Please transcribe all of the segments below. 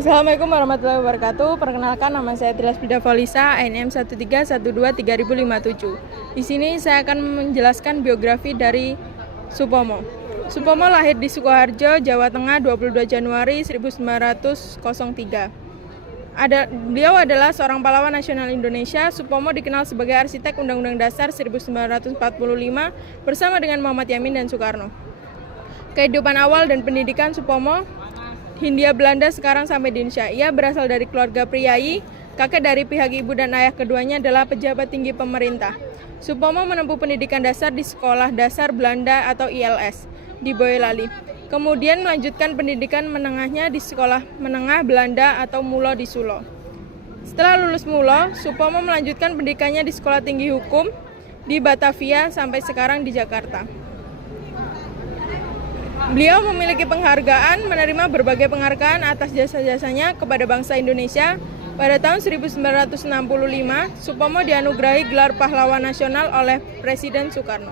Assalamualaikum warahmatullahi wabarakatuh. Perkenalkan, nama saya Trias Pidavolisa, NM 13123057. Di sini saya akan menjelaskan biografi dari Supomo. Supomo lahir di Sukoharjo, Jawa Tengah 22 Januari 1903. Beliau adalah seorang pahlawan nasional Indonesia. Supomo dikenal sebagai arsitek Undang-Undang Dasar 1945 bersama dengan Muhammad Yamin dan Soekarno. Kehidupan awal dan pendidikan Supomo Hindia Belanda, sekarang sampai di Indonesia. Ia berasal dari keluarga priai. Kakek dari pihak ibu dan ayah keduanya adalah pejabat tinggi pemerintah. Supomo menempuh pendidikan dasar di Sekolah Dasar Belanda atau ILS di Boyolali. Kemudian melanjutkan pendidikan menengahnya di Sekolah Menengah Belanda atau MULO di Solo. Setelah lulus MULO, Supomo melanjutkan pendidikannya di Sekolah Tinggi Hukum di Batavia sampai sekarang di Jakarta. Beliau memiliki penghargaan, menerima berbagai penghargaan atas jasa-jasanya kepada bangsa Indonesia. Pada tahun 1965, Supomo dianugerahi gelar pahlawan nasional oleh Presiden Soekarno.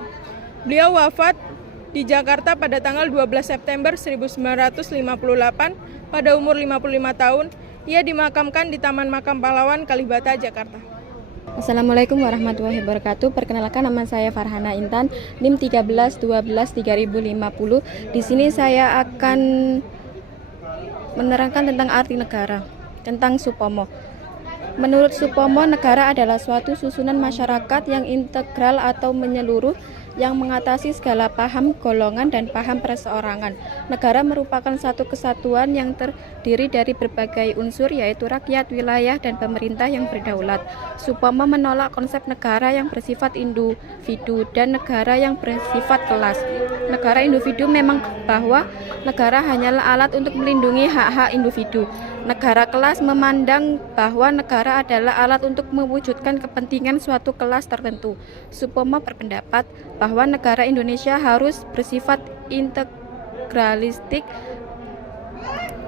Beliau wafat di Jakarta pada tanggal 12 September 1958 pada umur 55 tahun. Ia dimakamkan di Taman Makam Pahlawan Kalibata, Jakarta. Assalamualaikum warahmatullahi wabarakatuh. Perkenalkan, nama saya Farhana Intan, NIM 13123050. Di sini saya akan menerangkan tentang arti negara, tentang Supomo. Menurut Supomo, negara adalah suatu susunan masyarakat yang integral atau menyeluruh yang mengatasi segala paham golongan dan paham perseorangan. Negara merupakan satu kesatuan yang terdiri dari berbagai unsur, yaitu rakyat, wilayah, dan pemerintah yang berdaulat. Supomo menolak konsep negara yang bersifat individu dan negara yang bersifat kelas. Negara individu memang bahwa negara hanyalah alat untuk melindungi hak-hak individu. Negara kelas memandang bahwa negara adalah alat untuk mewujudkan kepentingan suatu kelas tertentu. Supomo berpendapat bahwa negara Indonesia harus bersifat integralistik.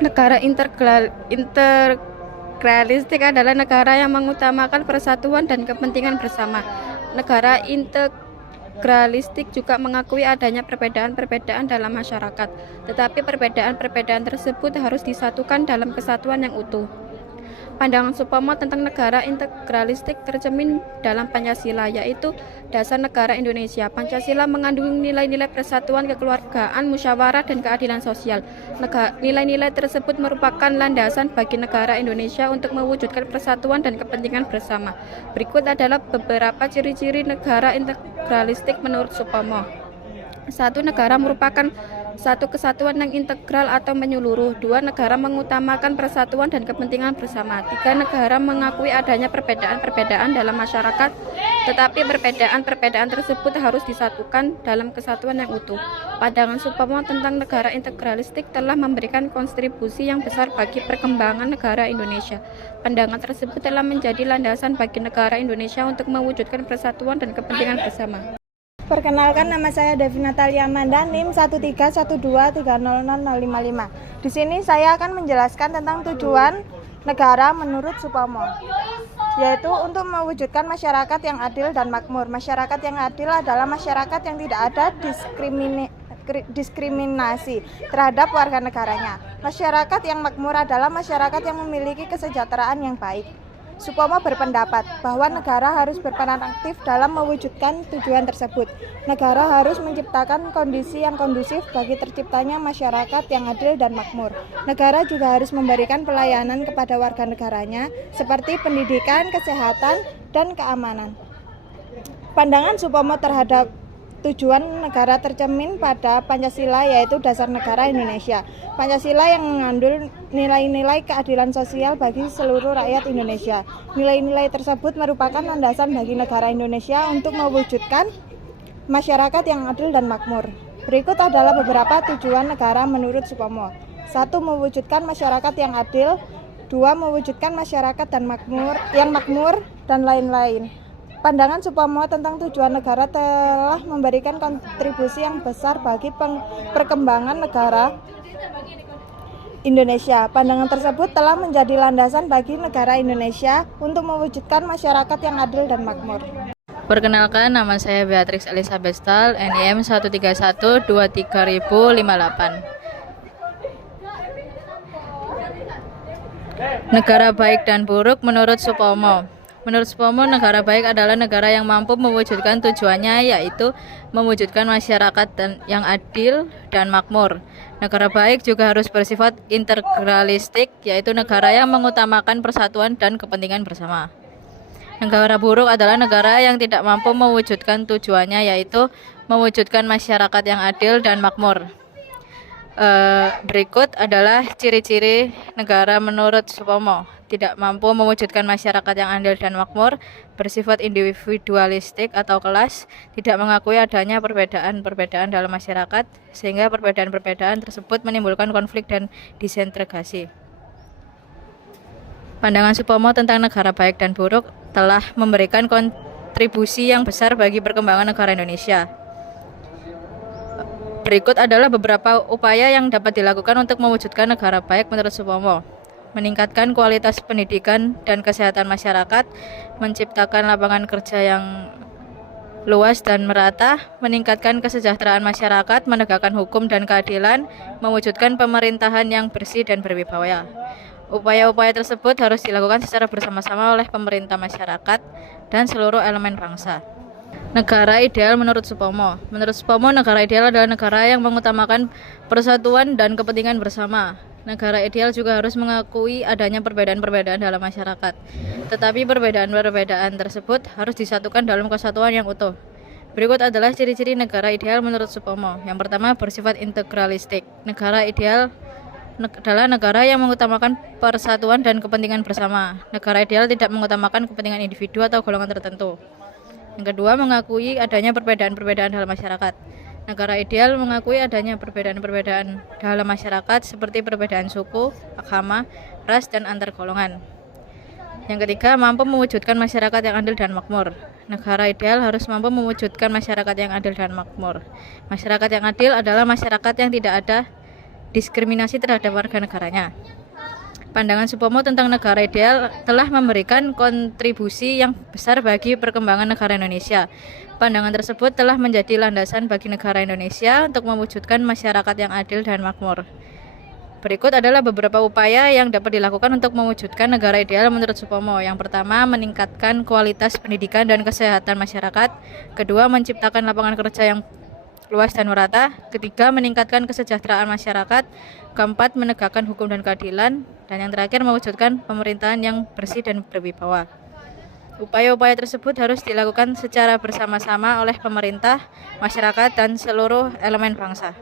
Negara integralistik adalah negara yang mengutamakan persatuan dan kepentingan bersama. Negara integralistik juga mengakui adanya perbedaan-perbedaan dalam masyarakat, tetapi perbedaan-perbedaan tersebut harus disatukan dalam kesatuan yang utuh. Pandangan Supomo tentang negara integralistik tercermin dalam Pancasila, yaitu dasar negara Indonesia. Pancasila mengandung nilai-nilai persatuan, kekeluargaan, musyawarah, dan keadilan sosial. Nilai-nilai tersebut merupakan landasan bagi negara Indonesia untuk mewujudkan persatuan dan kepentingan bersama. Berikut adalah beberapa ciri-ciri negara integralistik menurut Supomo. 1. Negara merupakan satu kesatuan yang integral atau menyeluruh. 2. Negara mengutamakan persatuan dan kepentingan bersama. 3. Negara mengakui adanya perbedaan-perbedaan dalam masyarakat, tetapi perbedaan-perbedaan tersebut harus disatukan dalam kesatuan yang utuh. Pandangan Supomo tentang negara integralistik telah memberikan kontribusi yang besar bagi perkembangan negara Indonesia. Pandangan tersebut telah menjadi landasan bagi negara Indonesia untuk mewujudkan persatuan dan kepentingan bersama. Perkenalkan, nama saya Devi Natalia Amanda, NIM 1312300055. Di sini saya akan menjelaskan tentang tujuan negara menurut Supomo, yaitu untuk mewujudkan masyarakat yang adil dan makmur. Masyarakat yang adil adalah masyarakat yang tidak ada diskriminasi terhadap warga negaranya. Masyarakat yang makmur adalah masyarakat yang memiliki kesejahteraan yang baik. Supomo berpendapat bahwa negara harus berperan aktif dalam mewujudkan tujuan tersebut. Negara harus menciptakan kondisi yang kondusif bagi terciptanya masyarakat yang adil dan makmur. Negara juga harus memberikan pelayanan kepada warga negaranya seperti pendidikan, kesehatan, dan keamanan. Pandangan Supomo terhadap tujuan negara tercermin pada Pancasila, yaitu dasar negara Indonesia. Pancasila yang mengandung nilai-nilai keadilan sosial bagi seluruh rakyat Indonesia. Nilai-nilai tersebut merupakan landasan bagi negara Indonesia untuk mewujudkan masyarakat yang adil dan makmur. Berikut adalah beberapa tujuan negara menurut Supomo. 1. Mewujudkan masyarakat yang adil. 2. Mewujudkan masyarakat yang makmur, dan lain-lain. Pandangan Supomo tentang tujuan negara telah memberikan kontribusi yang besar bagi perkembangan negara Indonesia. Pandangan tersebut telah menjadi landasan bagi negara Indonesia untuk mewujudkan masyarakat yang adil dan makmur. Perkenalkan, nama saya Beatrix Elizabeth Stahl, NIM 13123058. Negara baik dan buruk menurut Supomo. Menurut Supomo, negara baik adalah negara yang mampu mewujudkan tujuannya, yaitu mewujudkan masyarakat yang adil dan makmur. Negara baik juga harus bersifat integralistik, yaitu negara yang mengutamakan persatuan dan kepentingan bersama. Negara buruk adalah negara yang tidak mampu mewujudkan tujuannya, yaitu mewujudkan masyarakat yang adil dan makmur. Berikut adalah ciri-ciri negara menurut Supomo. Tidak mampu mewujudkan masyarakat yang adil dan makmur, bersifat individualistik atau kelas, tidak mengakui adanya perbedaan-perbedaan dalam masyarakat, sehingga perbedaan-perbedaan tersebut menimbulkan konflik dan disintegrasi. Pandangan Supomo tentang negara baik dan buruk telah memberikan kontribusi yang besar bagi perkembangan negara Indonesia. Berikut adalah beberapa upaya yang dapat dilakukan untuk mewujudkan negara baik menurut Supomo. Meningkatkan kualitas pendidikan dan kesehatan masyarakat, menciptakan lapangan kerja yang luas dan merata, meningkatkan kesejahteraan masyarakat, menegakkan hukum dan keadilan, mewujudkan pemerintahan yang bersih dan berwibawa. Upaya-upaya tersebut harus dilakukan secara bersama-sama oleh pemerintah, masyarakat, dan seluruh elemen bangsa. Negara ideal menurut Supomo. Menurut Supomo, negara ideal adalah negara yang mengutamakan persatuan dan kepentingan bersama. Negara ideal juga harus mengakui adanya perbedaan-perbedaan dalam masyarakat. Tetapi perbedaan-perbedaan tersebut harus disatukan dalam kesatuan yang utuh. Berikut adalah ciri-ciri negara ideal menurut Supomo. Yang pertama, bersifat integralistik. Negara ideal adalah negara yang mengutamakan persatuan dan kepentingan bersama. Negara ideal tidak mengutamakan kepentingan individu atau golongan tertentu. Yang kedua, mengakui adanya perbedaan-perbedaan dalam masyarakat. Negara ideal mengakui adanya perbedaan-perbedaan dalam masyarakat seperti perbedaan suku, agama, ras, dan antar golongan. Yang ketiga, mampu mewujudkan masyarakat yang adil dan makmur. Negara ideal harus mampu mewujudkan masyarakat yang adil dan makmur. Masyarakat yang adil adalah masyarakat yang tidak ada diskriminasi terhadap warga negaranya. Pandangan Supomo tentang negara ideal telah memberikan kontribusi yang besar bagi perkembangan negara Indonesia. Pandangan tersebut telah menjadi landasan bagi negara Indonesia untuk mewujudkan masyarakat yang adil dan makmur. Berikut adalah beberapa upaya yang dapat dilakukan untuk mewujudkan negara ideal menurut Supomo. Yang pertama, meningkatkan kualitas pendidikan dan kesehatan masyarakat. Kedua, menciptakan lapangan kerja yang luas dan merata. Ketiga, meningkatkan kesejahteraan masyarakat. Keempat, menegakkan hukum dan keadilan. Dan yang terakhir, mewujudkan pemerintahan yang bersih dan berwibawa. Upaya-upaya tersebut harus dilakukan secara bersama-sama oleh pemerintah, masyarakat, dan seluruh elemen bangsa.